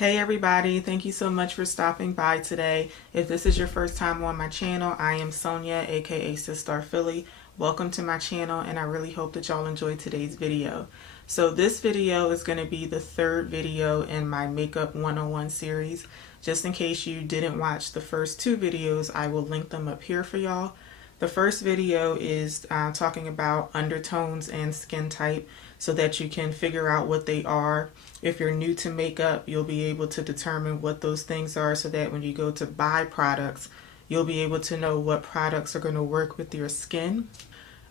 Hey everybody, thank you so much for stopping by today. If this is your first time on my channel, I am Sonia, aka PatrickStarrr Philly. Welcome to my channel and I really hope that y'all enjoyed today's video. So this video is going to be the third video in my Makeup 101 series. Just in case you didn't watch the first two videos, I will link them up here for y'all. The first video is talking about undertones and skin type so that you can figure out what they are. If you're new to makeup, you'll be able to determine what those things are so that when you go to buy products, you'll be able to know what products are going to work with your skin.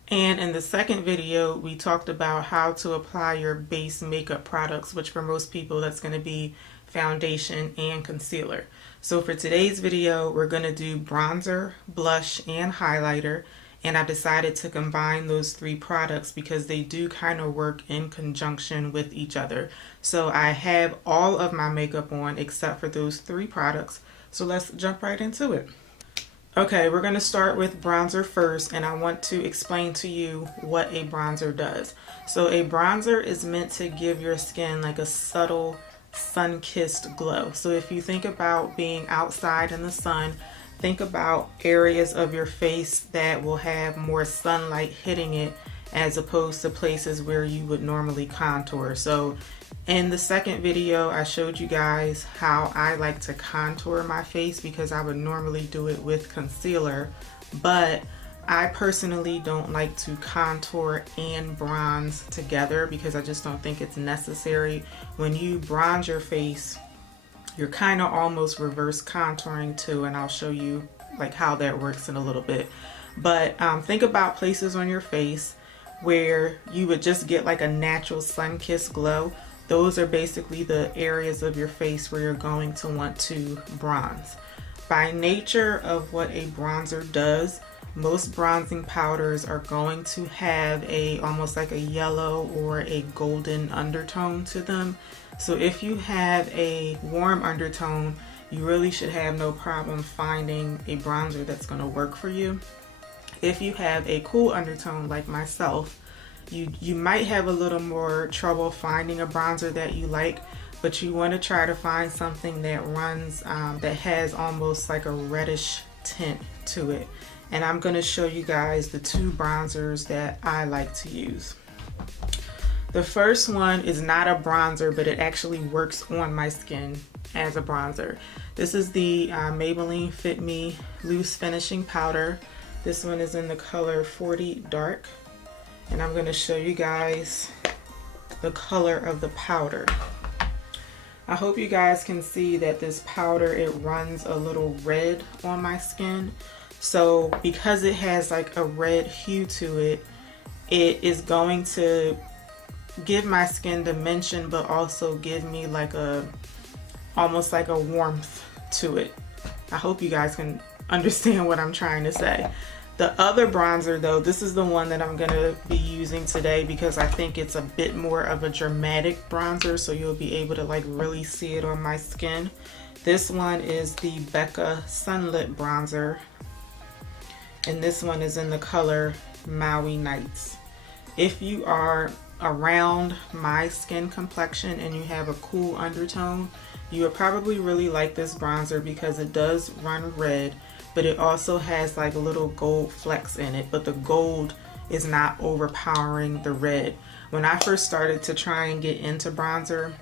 And in the second video, we talked about how to apply your base makeup products, which for most people, that's going to be foundation and concealer. So for today's video, we're going to do bronzer, blush, and highlighter. And I decided to combine those three products because they do kind of work in conjunction with each other. So I have all of my makeup on except for those three products. So let's jump right into it. Okay, we're going to start with bronzer first, and I want to explain to you what a bronzer does. So a bronzer is meant to give your skin like a subtle sun-kissed glow. So if you think about being outside in the sun, think about areas of your face that will have more sunlight hitting it as opposed to places where you would normally contour. So in the second video, I showed you guys how I like to contour my face because I would normally do it with concealer, but I personally don't like to contour and bronze together because I just don't think it's necessary. When you bronze your face, you're kind of almost reverse contouring too, and I'll show you like how that works in a little bit. But think about places on your face where you would just get like a natural sun-kissed glow. Those are basically the areas of your face where you're going to want to bronze. By nature of what a bronzer does, most bronzing powders are going to have almost like a yellow or a golden undertone to them. So if you have a warm undertone, you really should have no problem finding a bronzer that's going to work for you. If you have a cool undertone like myself, you might have a little more trouble finding a bronzer that you like, but you want to try to find something that runs, that has almost like a reddish tint to it. And I'm going to show you guys the two bronzers that I like to use. The first one is not a bronzer, but it actually works on my skin as a bronzer. This is the Maybelline Fit Me Loose Finishing Powder. This one is in the color 40 Dark. And I'm going to show you guys the color of the powder. I hope you guys can see that this powder, it runs a little red on my skin. So because it has like a red hue to it, it is going to give my skin dimension, but also give me like almost like a warmth to it. I hope you guys can understand what I'm trying to say. The other bronzer though, this is the one that I'm going to be using today because I think it's a bit more of a dramatic bronzer, so you'll be able to like really see it on my skin. This one is the Becca Sunlit bronzer, and this one is in the color Maui Nights. If you are around my skin complexion and you have a cool undertone, you would probably really like this bronzer because it does run red, but it also has like little gold flecks in it, but the gold is not overpowering the red. When I first started to try and get into bronzer,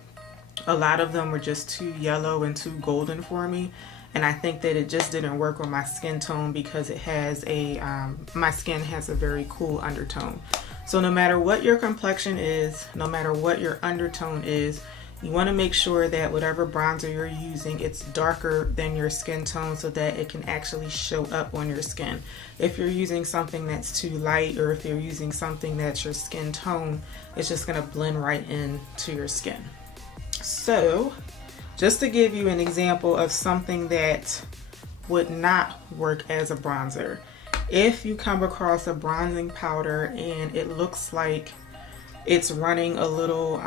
a lot of them were just too yellow and too golden for me, and I think that it just didn't work with my skin tone because it has my skin has a very cool undertone. So no matter what your complexion is, no matter what your undertone is, you want to make sure that whatever bronzer you're using, it's darker than your skin tone so that it can actually show up on your skin. If you're using something that's too light, or if you're using something that's your skin tone, it's just going to blend right into your skin. So just to give you an example of something that would not work as a bronzer, if you come across a bronzing powder and it looks like it's running a little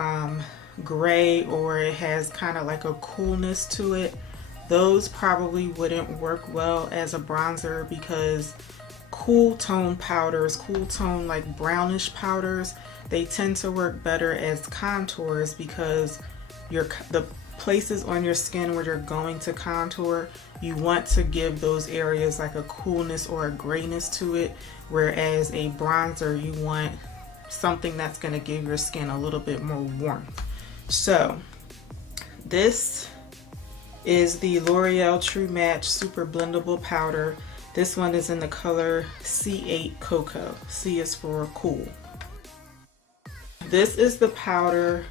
gray, or it has kind of like a coolness to it, those probably wouldn't work well as a bronzer because cool tone powders, cool tone like brownish powders, they tend to work better as contours because the places on your skin where you're going to contour, you want to give those areas like a coolness or a grayness to it, whereas a bronzer, you want something that's going to give your skin a little bit more warmth. So this is the L'Oreal True Match Super Blendable Powder. This one is in the color C8 Cocoa. C is for cool. This is the powder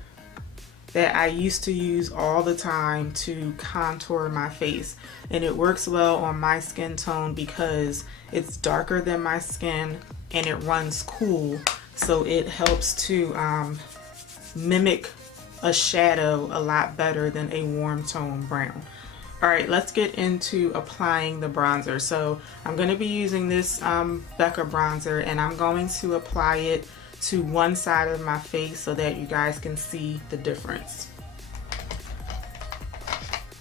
that I used to use all the time to contour my face, and it works well on my skin tone because it's darker than my skin and it runs cool, so it helps to mimic a shadow a lot better than a warm tone brown. Alright, let's get into applying the bronzer. So I'm going to be using this Becca bronzer, and I'm going to apply it to one side of my face so that you guys can see the difference.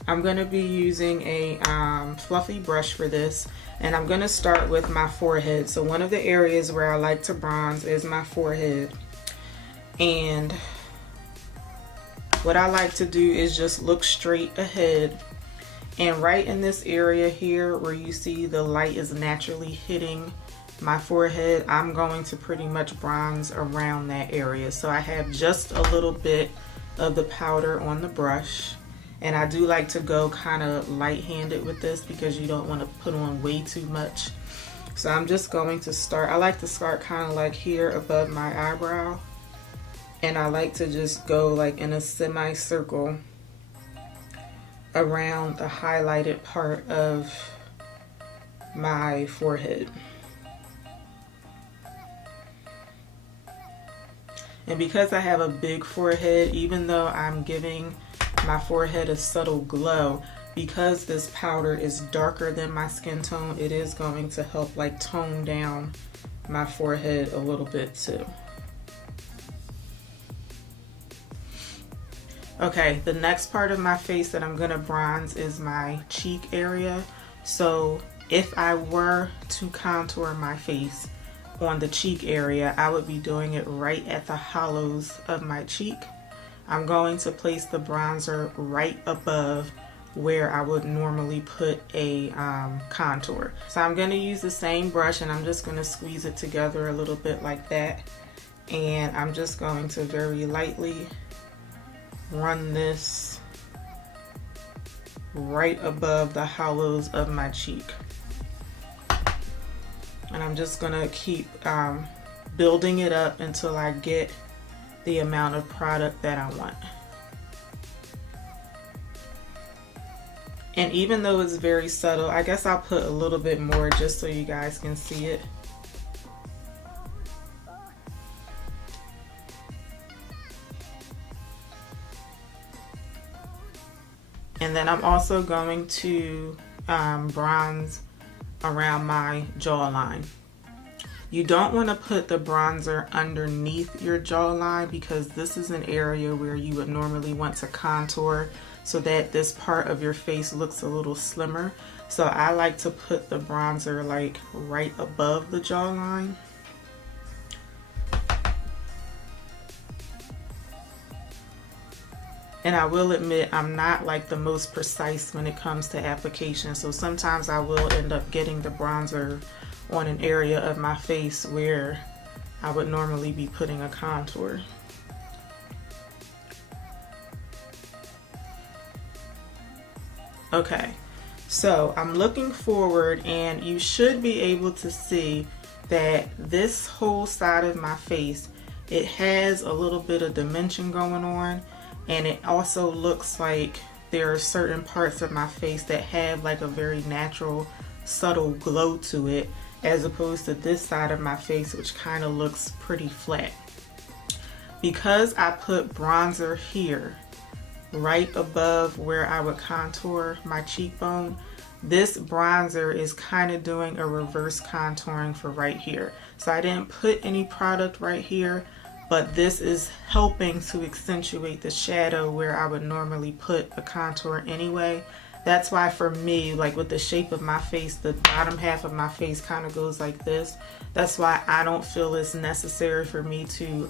I'm going to be using a fluffy brush for this, and I'm going to start with my forehead. So one of the areas where I like to bronze is my forehead, and what I like to do is just look straight ahead, and right in this area here where you see the light is naturally hitting my forehead, I'm going to pretty much bronze around that area. So I have just a little bit of the powder on the brush, and I do like to go kind of light-handed with this because you don't want to put on way too much. So I'm just going to start, I like to start kind of like here above my eyebrow, and I like to just go like in a semicircle around the highlighted part of my forehead. And because I have a big forehead, even though I'm giving my forehead a subtle glow, because this powder is darker than my skin tone, it is going to help like tone down my forehead a little bit too. Okay, the next part of my face that I'm gonna bronze is my cheek area. So if I were to contour my face on the cheek area, I would be doing it right at the hollows of my cheek. I'm going to place the bronzer right above where I would normally put a contour. So I'm going to use the same brush, and I'm just going to squeeze it together a little bit like that, and I'm just going to very lightly run this right above the hollows of my cheek. And I'm just gonna keep building it up until I get the amount of product that I want. And even though it's very subtle, I guess I'll put a little bit more just so you guys can see it. And then I'm also going to bronze around my jawline. You don't want to put the bronzer underneath your jawline because this is an area where you would normally want to contour so that this part of your face looks a little slimmer. So I like to put the bronzer like right above the jawline. And I will admit, I'm not like the most precise when it comes to application. So sometimes I will end up getting the bronzer on an area of my face where I would normally be putting a contour. Okay, so I'm looking forward, and you should be able to see that this whole side of my face, it has a little bit of dimension going on. And it also looks like there are certain parts of my face that have like a very natural, subtle glow to it, as opposed to this side of my face, which kind of looks pretty flat. Because I put bronzer here, right above where I would contour my cheekbone, this bronzer is kind of doing a reverse contouring for right here. So I didn't put any product right here, but this is helping to accentuate the shadow where I would normally put a contour anyway. That's why for me, like with the shape of my face, the bottom half of my face kind of goes like this. That's why I don't feel it's necessary for me to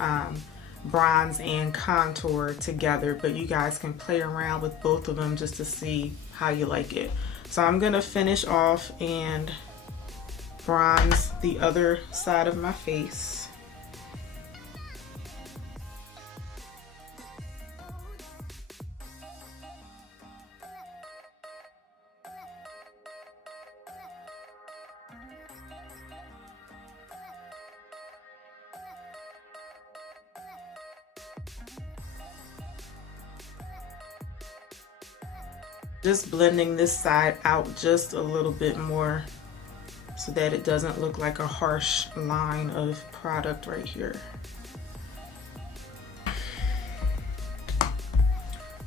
bronze and contour together, but you guys can play around with both of them just to see how you like it. So I'm gonna finish off and bronze the other side of my face. Just blending this side out just a little bit more so that it doesn't look like a harsh line of product right here.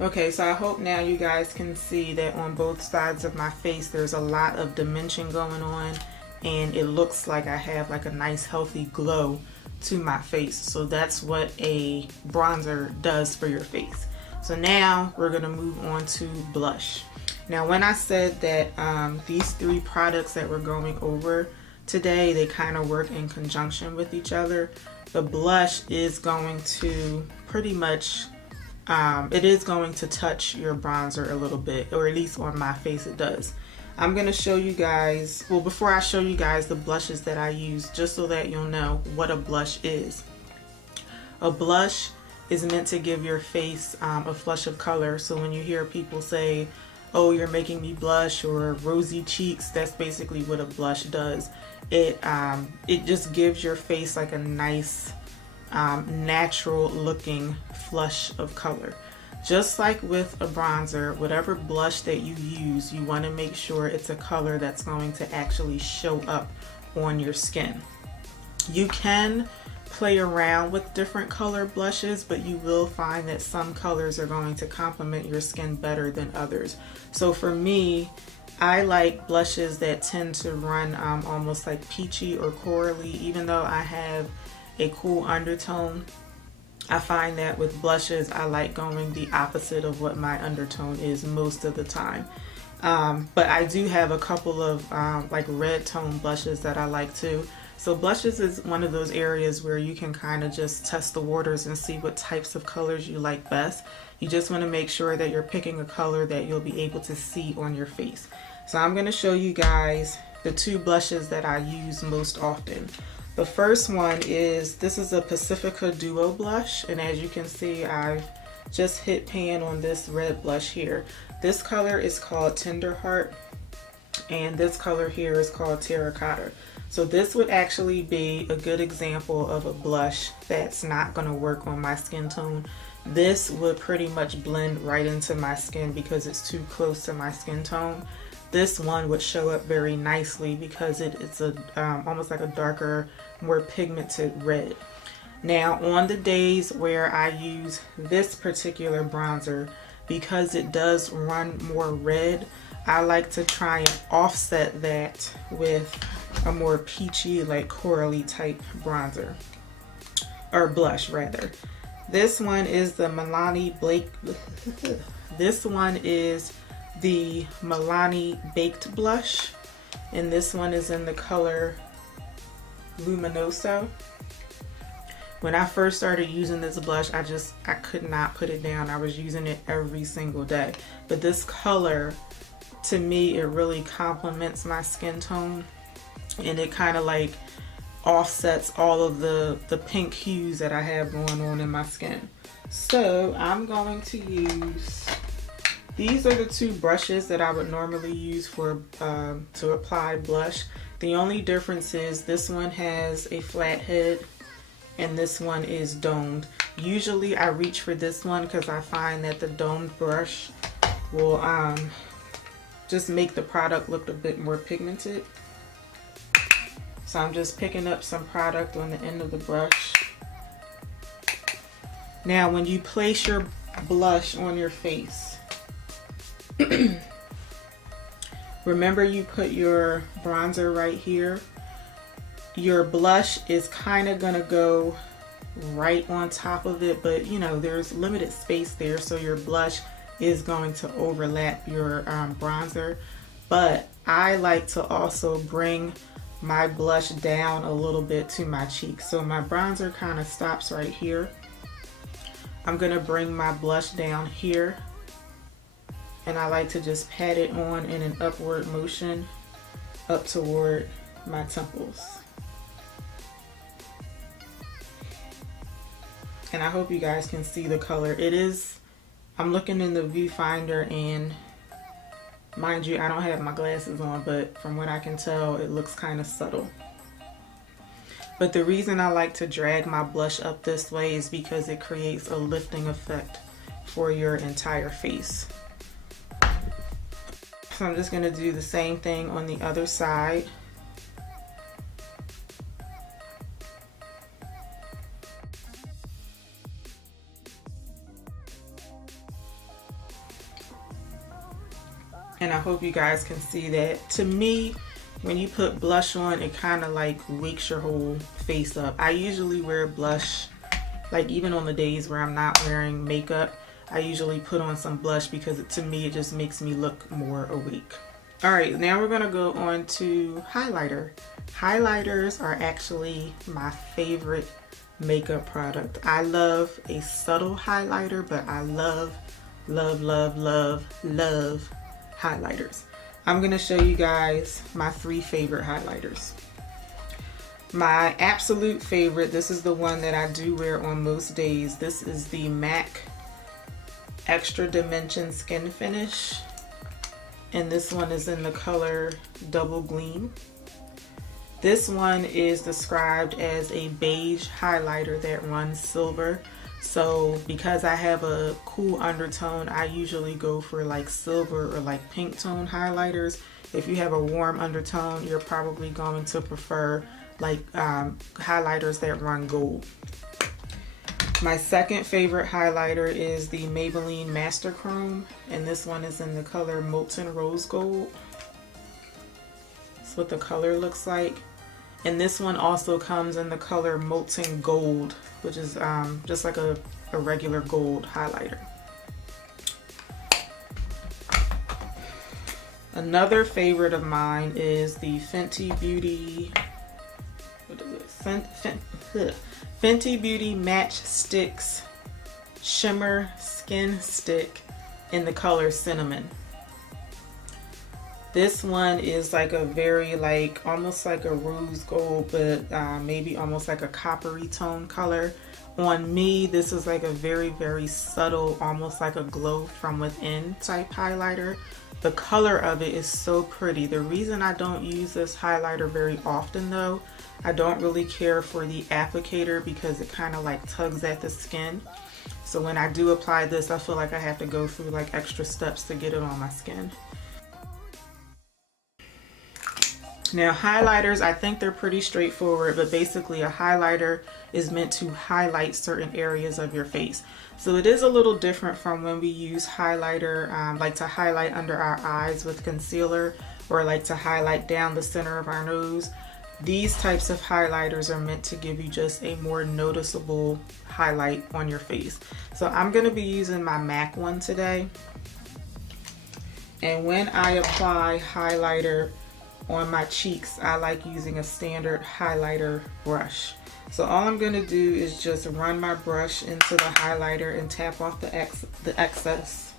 Okay, so I hope now you guys can see that on both sides of my face there's a lot of dimension going on, and it looks like I have like a nice healthy glow to my face. So that's what a bronzer does for your face. So now we're gonna move on to blush. Now when I said that these three products that we're going over today, they kind of work in conjunction with each other, the blush is going to pretty much, it is going to touch your bronzer a little bit, or at least on my face it does. I'm gonna show you guys, well, before I show you guys the blushes that I use, just so that you'll know what a blush is. A blush is meant to give your face a flush of color. So when you hear people say, oh, you're making me blush, or rosy cheeks, that's basically what a blush does. It just gives your face like a nice natural looking flush of color. Just like with a bronzer, whatever blush that you use, you want to make sure it's a color that's going to actually show up on your skin. You can play around with different color blushes, but you will find that some colors are going to complement your skin better than others. So for me, I like blushes that tend to run almost like peachy or corally. Even though I have a cool undertone, I find that with blushes I like going the opposite of what my undertone is most of the time. But I do have a couple of like red tone blushes that I like too. So blushes is one of those areas where you can kind of just test the waters and see what types of colors you like best. You just want to make sure that you're picking a color that you'll be able to see on your face. So I'm going to show you guys the two blushes that I use most often. The first one is, this is a Pacifica Duo blush, and as you can see, I've just hit pan on this red blush here. This color is called Tender Heart, and this color here is called Terracotta. So this would actually be a good example of a blush that's not going to work on my skin tone. This would pretty much blend right into my skin because it's too close to my skin tone. This one would show up very nicely because it's a almost like a darker, more pigmented red. Now on the days where I use this particular bronzer, because it does run more red, I like to try and offset that with a more peachy, like corally type bronzer, or blush rather. This one is the Milani this one is the Milani Baked Blush, and this one is in the color Luminoso. When I first started using this blush, I could not put it down. I was using it every single day. But this color, to me, it really complements my skin tone, and it kind of like offsets all of the pink hues that I have going on in my skin. So I'm going to use, these are the two brushes that I would normally use for to apply blush. The only difference is this one has a flat head and this one is domed. Usually I reach for this one because I find that the domed brush will just make the product look a bit more pigmented. So I'm just picking up some product on the end of the brush. Now when you place your blush on your face, remember you put your bronzer right here. Your blush is kind of gonna go right on top of it, but you know, there's limited space there, so your blush is going to overlap your bronzer. But I like to also bring my blush down a little bit to my cheeks. So my bronzer kind of stops right here, I'm gonna bring my blush down here, and I like to just pat it on in an upward motion up toward my temples. And I hope you guys can see the color. It is, I'm looking in the viewfinder, and mind you, I don't have my glasses on, but from what I can tell, it looks kind of subtle. But the reason I like to drag my blush up this way is because it creates a lifting effect for your entire face. So I'm just going to do the same thing on the other side. And I hope you guys can see that. To me, when you put blush on, it kind of like wakes your whole face up. I usually wear blush, like even on the days where I'm not wearing makeup, I usually put on some blush because to me it just makes me look more awake. Alright, now we're going to go on to highlighter. Highlighters are actually my favorite makeup product. I love a subtle highlighter, but I love, love, love, love, love highlighters. I'm going to show you guys my 3 favorite highlighters. My absolute favorite, this is the one that I do wear on most days. This is the MAC Extra Dimension Skin Finish. And this one is in the color Double Gleam. This one is described as a beige highlighter that runs silver. So because I have a cool undertone, I usually go for like silver or like pink tone highlighters. If you have a warm undertone, you're probably going to prefer like highlighters that run gold. My second favorite highlighter is the Maybelline Master Chrome, and this one is in the color Molten Rose Gold. That's what the color looks like. And this one also comes in the color Molten Gold, which is just like a regular gold highlighter. Another favorite of mine is the Fenty Beauty, what is it? Fenty Beauty Match Sticks Shimmer Skin Stick in the color Cinnamon. This one is like a very like almost like a rose gold, but maybe almost like a coppery tone color. On me, this is like a very, very subtle, almost like a glow from within type highlighter. The color of it is so pretty. The reason I don't use this highlighter very often though, I don't really care for the applicator because it kind of like tugs at the skin. So when I do apply this, I feel like I have to go through like extra steps to get it on my skin. Now highlighters, I think they're pretty straightforward, but basically a highlighter is meant to highlight certain areas of your face. So it is a little different from when we use highlighter, like to highlight under our eyes with concealer, or like to highlight down the center of our nose. These types of highlighters are meant to give you just a more noticeable highlight on your face. So I'm going to be using my MAC one today. And when I apply highlighter on my cheeks, I like using a standard highlighter brush. So all I'm going to do is just run my brush into the highlighter and tap off the excess.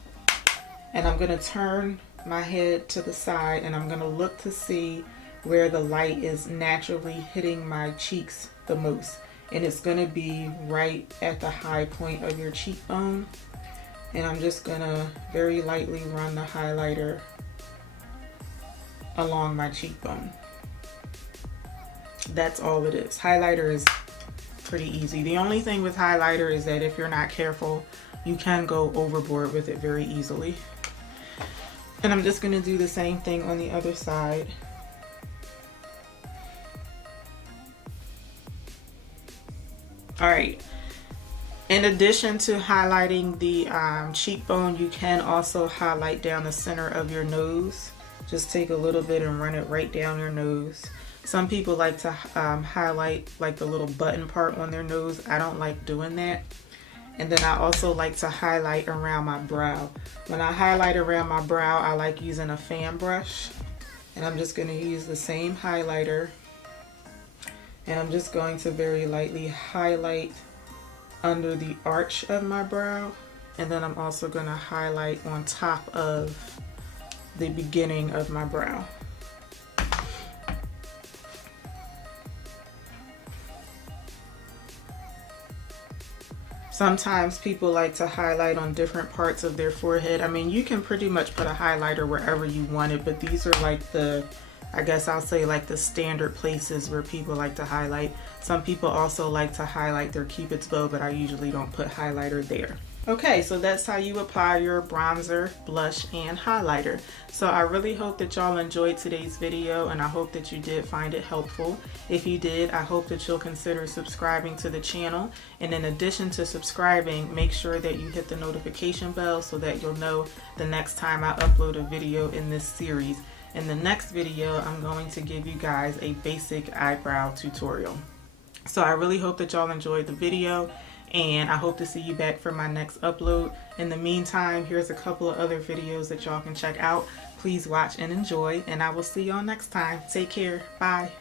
And I'm going to turn my head to the side and I'm going to look to see where the light is naturally hitting my cheeks the most. And it's going to be right at the high point of your cheekbone. And I'm just going to very lightly run the highlighter along my cheekbone. That's all it is. Highlighter is pretty easy. The only thing with highlighter is that if you're not careful, you can go overboard with it very easily. And I'm just going to do the same thing on the other side. Alright, in addition to highlighting the cheekbone, you can also highlight down the center of your nose. Just take a little bit and run it right down your nose. Some people like to highlight like the little button part on their nose. I don't like doing that. And then I also like to highlight around my brow. When I highlight around my brow, I like using a fan brush. And I'm just going to use the same highlighter. And I'm just going to very lightly highlight under the arch of my brow, and then I'm also going to highlight on top of the beginning of my brow. Sometimes people like to highlight on different parts of their forehead. I mean, you can pretty much put a highlighter wherever you want it, but these are like the, I guess I'll say like the standard places where people like to highlight. Some people also like to highlight their Cupid's bow, but I usually don't put highlighter there. Okay, so that's how you apply your bronzer, blush, and highlighter. So I really hope that y'all enjoyed today's video, and I hope that you did find it helpful. If you did, I hope that you'll consider subscribing to the channel. And in addition to subscribing, make sure that you hit the notification bell so that you'll know the next time I upload a video in this series. In the next video, I'm going to give you guys a basic eyebrow tutorial. So I really hope that y'all enjoyed the video, and I hope to see you back for my next upload. In the meantime, here's a couple of other videos that y'all can check out. Please watch and enjoy, and I will see y'all next time. Take care. Bye.